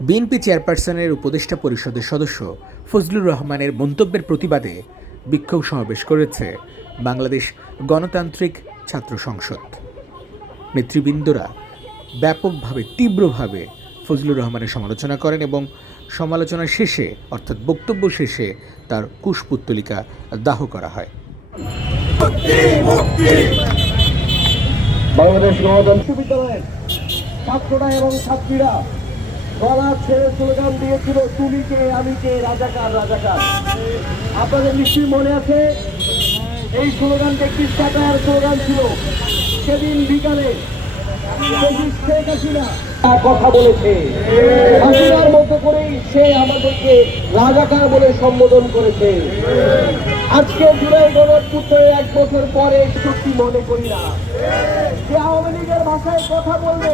BNP চেয়ারপারসনের উপদেষ্টা পরিষদের সদস্য ফজলুর রহমানের মন্তব্যের প্রতিবাদে বিক্ষোভ সমাবেশ করেছে বাংলাদেশ গণতান্ত্রিক ছাত্র সংসদ। নেতৃবৃন্দরা ব্যাপকভাবে তীব্রভাবে ফজলুর রহমানের সমালোচনা করেন এবং সমালোচনা শেষে অর্থাৎ বক্তব্য শেষে তার কুশপুত্তলিকা দাহ করা হয়। বাংলাদেশ গণতন্ত্র বিশ্ববিদ্যালয়ের ছাত্ররা এবং ছাত্রীরা গলা ছেড়ে স্লোগান দিয়েছিল, তুমি কে, আমি কে, রাজাকার রাজাকার। আপনাদের নিশ্চয়ই মনে আছে, এই স্লোগানটা একটি স্ট্যাটার স্লোগান ছিল। সেদিন বিকালে শেখ কথা বলেছে। হাসিনার মতো করেই সে আমাদেরকে রাজাকার বলে সম্বোধন করেছে। আজকে জুলাই গণপুত্রের এক বছর পরে সত্যি মনে করি না। যে আওয়ামী লীগের ভাষায় কথা বলবে,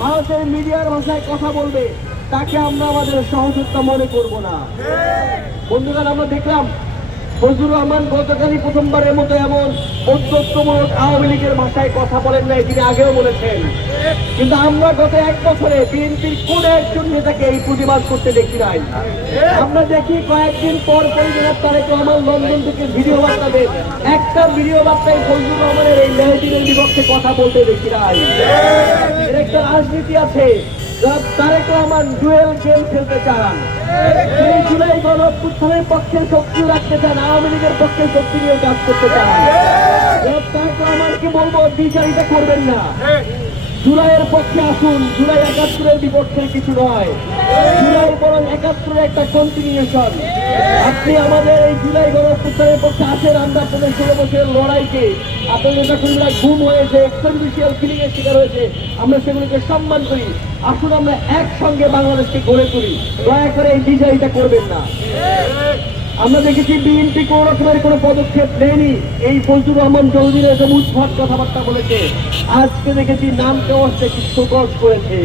ভারতের মিডিয়ার ভাষায় কথা বলবে, তাকে আমরা আমাদের সহযোগিতা মনে করব না। বন্ধুরা আমরা দেখলাম ফজলুর রহমান গতকালই প্রথমবারের মতো এমন উদ্যোক্তমূলক আওয়ামী লীগের ভাষায় কথা বলেন নাই, তিনি আগেও বলেছেন। কিন্তু আমরা গত এক বছরে বিএনপির কোন একজন নেতাকে এই প্রতিবাদ করতে দেখি নাই। আমরা দেখি কয়েকদিন পর পর তারেক রহমান লন্ডন থেকে ভিডিও বার্তা দেন একটা ভিডিও বার্তায় ফজলুর রহমানের এই ন্যারেটিভের বিপক্ষে কথা বলতে দেখি নাই। একটা রাজনীতি আছে তারেক রহমান ডুয়েল গেম খেলতে চান। তিনি জুলাই গণপুত্রের পক্ষে শক্তি রাখতে চান আওয়ামী লীগের পক্ষে শক্তি নিয়ে কাজ করতে চান। জনাব তারেক রহমানকে বলব বিচারিতা করবেন না। জুলাইয়ের পক্ষে আসুন জুলাই একাত্তরের বিপক্ষে কিছু নয়। জুলাই একটা কন্টিনিউশন আপনি আমাদের এই জুলাই গণপুত্রের পক্ষে আসেন আমরা আপনাদের ষোলো বছরের লড়াইকে আপনাদের কর্মীরা ঘুম হয়েছে এক্সপেন্ডিশিয়াল ফিলিং এর শিকার হয়েছে, আমরা সেগুলিকে সম্মান করি। আসুন আমরা একসঙ্গে বাংলাদেশকে গড়ে তুলি। দয়া করে এই বিজয়ীটা করবেন না। আমরা দেখেছি বিএনপি কোন রকমের কোনো পদক্ষেপ নেয়নি। এই ফজলুর রহমান চৌধুরী এসব উদ্ভট কথাবার্তা বলেছে, আজকে দেখেছি নাম কেউ কি শোকজ করেছে।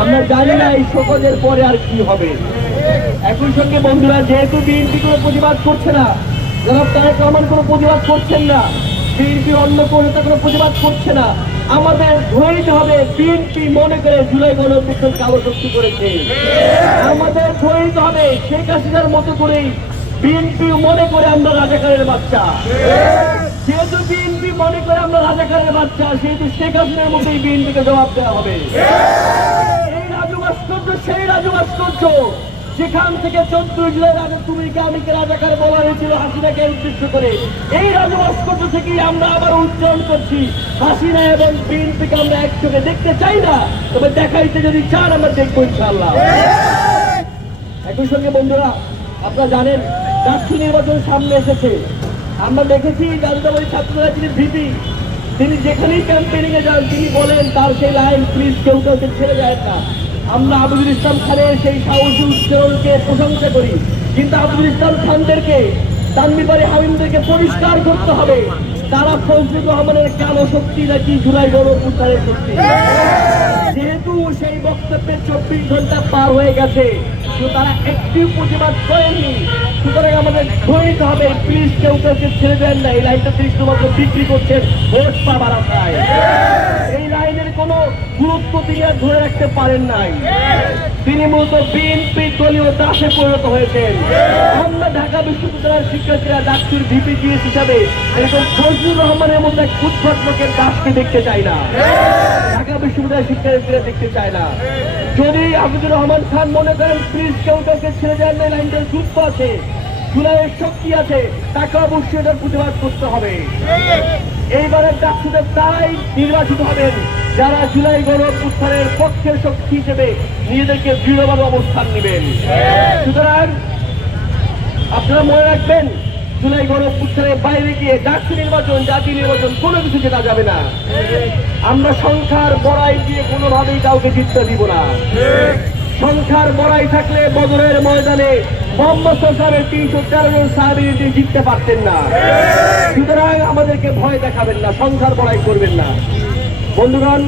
আমরা জানি না এই শোকজের পরে আর কি হবে। একই সঙ্গে বন্ধুরা, যেহেতু বিএনপি কোনো প্রতিবাদ করছে না, জনাব তারেক রহমান কোনো প্রতিবাদ করছেন না, বিএনপি অন্য কোনো কোনো প্রতিবাদ করছে না, আমাদের ধরে নিতে হবে, বিএনপি মনে করে জুলাই গণঅভ্যুত্থান কালো শক্তি করেছে। আমাদের ধরে নিতে হবে, শেখ হাসিনার মতো করেই বিএনপি মনে করে আমরা রাজাকারের বাচ্চা। যেহেতু বিএনপি মনে করে আমরা রাজাকারের বাচ্চা, সেহেতু শেখ হাসিনার মতোই বিএনপিকে জবাব দেওয়া হবে। এই রাজু ভাস্কর্য, সেই রাজু ভাস্কর্য যেখান থেকে চোদ্দই জুলাই রাজা তুমি কে আমি রাজাকার বলা হয়েছিল? হাসিনাকে উদ্দেশ্য করে। এই রাজু ভাস্কর্য থেকেই আমরা আবার উজ্জ্বল করছি। হাসিনা এবং বিএনপিকে আমরা একসঙ্গে দেখতে চাই না। তবে দেখাইতে যদি চান, আমরা দেখব ইনশাল্লাহ একই সঙ্গে বন্ধুরা, আপনারা জানেন ডাকসু নির্বাচন সামনে এসেছে। আমরা দেখেছি জাতীয়তাবাদী ছাত্ররা যিনি ভিপি, তিনি যেখানেই ক্যাম্পেনিং এ যান, তিনি বলেন তার সেই লাইন প্লিজ কেউ কাউকে ছেড়ে যায় না। আমরা আবুদুল ইসলাম খানের সেই সাহসী উচ্চারণকে প্রশংসা করি। কিন্তু আবুদুল ইসলাম খানদেরকে তানবিবারে হামিমদেরকে পরিষ্কার করতে হবে। তারা ফজলুর রহমানের কালো শক্তি নাকি জুলাই গণ উদ্ধারের শক্তি? যেহেতু সেই বক্তব্যের চব্বিশ ঘণ্টা পার হয়ে গেছে, তো তারা একটি প্রতিবাদ করেননি সুতরাং আমাদের ধরে নিতে হবে প্লিজ কেউ কাউকে ছেড়ে দেন না। এই লাইনটা তিনি শুধুমাত্র বিক্রি করছেন ভোট পাবার আশায় গুরুত্ব তিনি আর ধরে রাখতে পারেন নাই। তিনি মূলত বিএনপি দলীয় দাসে পরিণত হয়েছেন। আমরা ঢাকা বিশ্ববিদ্যালয়ের শিক্ষার্থীরা ডাক্তার ভিপি জিএস হিসাবে এরকম ফজলুর রহমানের মতো এক উদ্ভট লোকের দাসকে দেখতে চাই না। ঢাকা বিশ্ববিদ্যালয়ের শিক্ষার্থীরা দেখতে চায় না। যদি আবিদুর রহমান খান মনে করেন প্লিজ কেউ কাউকে ছেড়ে যান না লাইনটার যুদ্ধ আছে জুলাইয়ের শক্তি আছে, তাকে অবশ্যই এটার প্রতিবাদ করতে হবে। এইবারের ডাক্তার তারাই নির্বাচিত হবেন যারা জুলাই গণ উত্থানের পক্ষের শক্তি হিসেবে নিজেদেরকে দৃঢ়ভাবে অবস্থান নেবেন। সুতরাং আপনারা মনে রাখবেন, জুলাই গণপুত্রের বাইরে গিয়ে ডাকসু নির্বাচন জাতীয় নির্বাচন কোনো কিছু জেতা যাবে না। আমরা সংখ্যার বড়াই দিয়ে কোনোভাবেই কাউকে জিততে দিব না। সংখ্যার বড়াই থাকলে বদরের ময়দানে মোহাম্মদ সরকারের তিনশো তেরো জন সাহাবির জিততে পারতেন না। সুতরাং আমাদেরকে ভয় দেখাবেন না সংসার বড়াই করবেন না। বন্ধুগণ